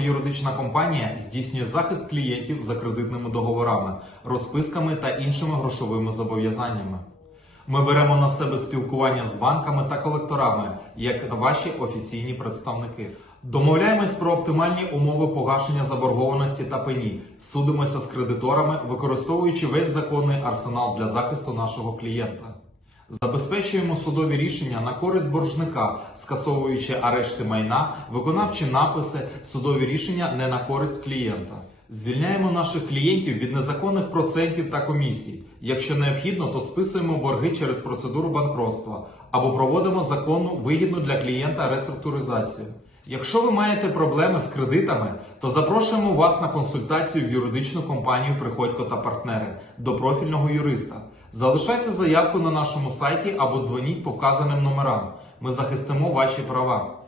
юридична компанія здійснює захист клієнтів за кредитними договорами, розписками та іншими грошовими зобов'язаннями. Ми беремо на себе спілкування з банками та колекторами, як ваші офіційні представники. Домовляємось про оптимальні умови погашення заборгованості та пені, судимося з кредиторами, використовуючи весь законний арсенал для захисту нашого клієнта. Забезпечуємо судові рішення на користь боржника, скасовуючи арешти майна, виконавчі написи, судові рішення не на користь клієнта. Звільняємо наших клієнтів від незаконних процентів та комісій. Якщо необхідно, то списуємо борги через процедуру банкротства або проводимо законну вигідну для клієнта реструктуризацію. Якщо ви маєте проблеми з кредитами, то запрошуємо вас на консультацію в юридичну компанію Приходько та партнери до профільного юриста. Залишайте заявку на нашому сайті або дзвоніть по вказаним номерам. Ми захистимо ваші права.